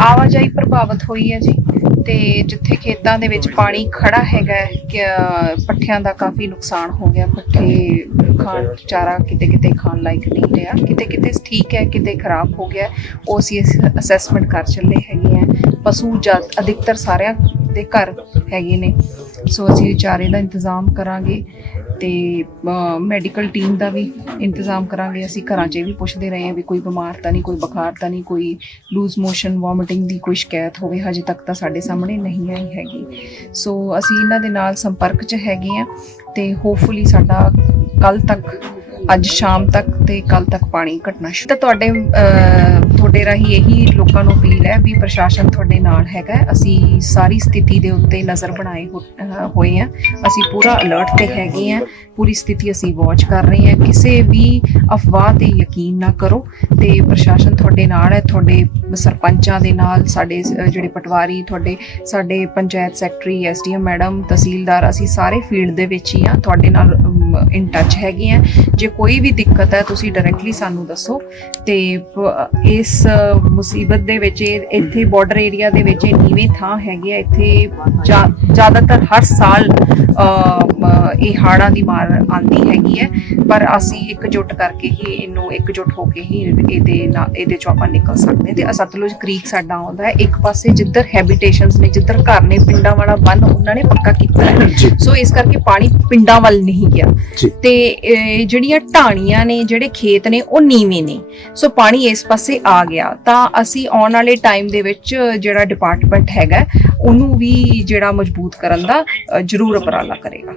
ਆਵਾਜਾਈ ਪ੍ਰਭਾਵਿਤ ਹੋਈ ਹੈ ਜੀ। ਤੇ ਜਿੱਥੇ ਖੇਤਾਂ ਦੇ ਵਿੱਚ ਪਾਣੀ ਖੜਾ ਹੈਗਾ ਹੈ, ਕਿ ਪੱਠਿਆਂ ਦਾ ਕਾਫੀ ਨੁਕਸਾਨ ਹੋ ਗਿਆ। ਪੱਠੇ ਖਾਣ ਚਾਰਾ ਕਿਤੇ ਕਿਤੇ ਖਾਣ ਲਾਇਕ ਨਹੀਂ ਰਿਹਾ। ਕਿਤੇ ਕਿਤੇ ਠੀਕ ਹੈ ਕਿਤੇ ਖਰਾਬ ਹੋ ਗਿਆ। ਉਹ ਅਸੀਂ ਅਸੈਸਮੈਂਟ ਕਰ ਚੱਲੇ ਹੈਗੇ ਆ। ਪਸ਼ੂ ਜਦ ਅਧਿਕਤਰ ਸਾਰਿਆਂ ਦੇ ਘਰ ਹੈਗੇ ਨੇ। ਸੋ ਅਸੀਂ ਚਾਰੇ ਦਾ ਇੰਤਜ਼ਾਮ ਕਰਾਂਗੇ ਤੇ ਮੈਡੀਕਲ ਟੀਮ ਦਾ ਵੀ ਇੰਤਜ਼ਾਮ ਕਰਾਂਗੇ। ਅਸੀਂ ਘਰਾਂ 'ਚ ਇਹ ਵੀ ਪੁੱਛਦੇ ਰਹੇ ਹਾਂ ਵੀ ਕੋਈ ਬਿਮਾਰ ਤਾਂ ਨਹੀਂ, ਕੋਈ ਬੁਖਾਰ ਤਾਂ ਨਹੀਂ, ਕੋਈ ਲੂਜ਼ ਮੋਸ਼ਨ ਵੋਮਿਟਿੰਗ ਦੀ ਕੋਈ ਸ਼ਿਕਾਇਤ ਹੋਵੇ, ਹਜੇ ਤੱਕ ਤਾਂ ਸਾਡੇ ਸਾਹਮਣੇ ਨਹੀਂ ਆਈ ਹੈਗੀ। ਸੋ ਅਸੀਂ ਇਹਨਾਂ ਦੇ ਨਾਲ ਸੰਪਰਕ 'ਚ ਹੈਗੇ ਆ ਤੇ ਹੋਪਫੁਲੀ ਸਾਡਾ ਕੱਲ ਤੱਕ ਅੱਜ ਸ਼ਾਮ ਤੱਕ ਤੇ ਕੱਲ ਤੱਕ ਪਾਣੀ ਘਟਣਾ ਸ਼ੁਰੂ ਤਾਂ ਤੁਹਾਡੇ ਤੁਹਾਡੇ ਰਾਹੀਂ ਇਹੀ ਲੋਕਾਂ ਨੂੰ ਅਪੀਲ ਹੈ ਵੀ ਪ੍ਰਸ਼ਾਸਨ ਤੁਹਾਡੇ ਨਾਲ ਹੈਗਾ। ਅਸੀਂ ਸਾਰੀ ਸਥਿਤੀ ਦੇ ਉੱਤੇ ਨਜ਼ਰ ਬਣਾਏ ਹੋ- ਹੋਏ ਆ ਅਸੀਂ ਪੂਰਾ ਅਲਰਟ ਤੇ ਹੈਗੇ ਆ ਪੂਰੀ ਸਥਿਤੀ ਅਸੀਂ ਵਾਚ ਕਰ ਰਹੇ ਹਾਂ। ਕਿਸੇ ਵੀ ਅਫਵਾਹ ਤੇ ਯਕੀਨ ਨਾ ਕਰੋ ਤੇ ਪ੍ਰਸ਼ਾਸਨ ਤੁਹਾਡੇ ਨਾਲ ਹੈ। ਤੁਹਾਡੇ ਸਰਪੰਚਾਂ ਦੇ ਨਾਲ ਸਾਡੇ ਅਹ, ਜਿਹੜੇ ਪਟਵਾਰੀ ਤੁਹਾਡੇ ਸਾਡੇ panchayat secretary SDM madam tehsildar ਅਸੀਂ ਸਾਰੇ ਫੀਲਡ ਦੇ ਵਿੱਚ ਹੀ ਆ ਤੁਹਾਡੇ ਨਾਲ ਇਨ ਟੱਚ ਹੈਗੇ ਆ। ਜੇ ਕੋਈ ਵੀ ਦਿੱਕਤ ਹੈ, ਤੁਸੀਂ ਡਾਇਰੈਕਟਲੀ ਸਾਨੂੰ ਦੱਸੋ। ਤੇ ਇਸ ਮੁਸੀਬਤ ਦੇ ਵਿੱਚ, ਇਹ- ਇੱਥੇ ਬਾਰਡਰ ਏਰੀਆ ਦੇ ਵਿੱਚ ਇਹ ਨੀਵੇਂ ਥਾਂ ਹੈਗੇ ਆ। ਇੱਥੇ ਜ਼ਿਆ- ਜ਼ਿਆਦਾਤਰ ਹਰ ਸਾਲ ਇਹ ਹਾੜਾਂ ਦੀ ਮਾਰ ਆਂਦੀ ਹੈਗੀ ਹੈ ਪਰ ਅਸੀਂ ਇਕਜੁੱਟ ਕਰਕੇ ਹੀ ਇਹਨੂੰ ਇਕਜੁੱਟ ਹੋ ਕੇ ਹੀ ਇਹਦੇ ਨਾਲ ਇਹਦੇ ਚੋਂ ਆਪਾਂ ਨਿਕਲ ਸਕਦੇ ਤੇ ਸਤਲੁਜ ਕ੍ਰੀਕ ਸਾਡਾ ਆਉਂਦਾ ਹੈ। ਇੱਕ ਪਾਸੇ ਜਿੱਧਰ ਹੈਬਿਟੇਸ਼ਨਸ ਨੇ ਜਿੱਧਰ ਘਰ ਨੇ ਪਿੰਡਾਂ ਵਾਲਾ ਬੰਨ ਉਹਨਾਂ ਨੇ ਪੱਕਾ ਕੀਤਾ ਹੈ। ਸੋ ਇਸ ਕਰਕੇ ਪਾਣੀ ਪਿੰਡਾਂ ਵੱਲ ਨਹੀਂ ਗਿਆ। ਤੇ ਜਿਹੜੀਆਂ ਢਾਣੀਆਂ ਨੇ ਜਿਹੜੇ ਖੇਤ ਨੇ ਉਹ ਨੀਵੇਂ ਨੇ। ਸੋ ਪਾਣੀ ਇਸ ਪਾਸੇ ਆ ਗਿਆ। ਤਾਂ ਅਸੀਂ ਆਉਣ ਵਾਲੇ ਟਾਈਮ ਦੇ ਵਿੱਚ ਜਿਹੜਾ ਡਿਪਾਰਟਮੈਂਟ ਹੈਗਾ ਉਹਨੂੰ ਵੀ ਜਿਹੜਾ ਮਜ਼ਬੂਤ ਕਰਨ ਦਾ ਜ਼ਰੂਰ ਉਪਰਾਲਾ ਕਰੇਗਾ।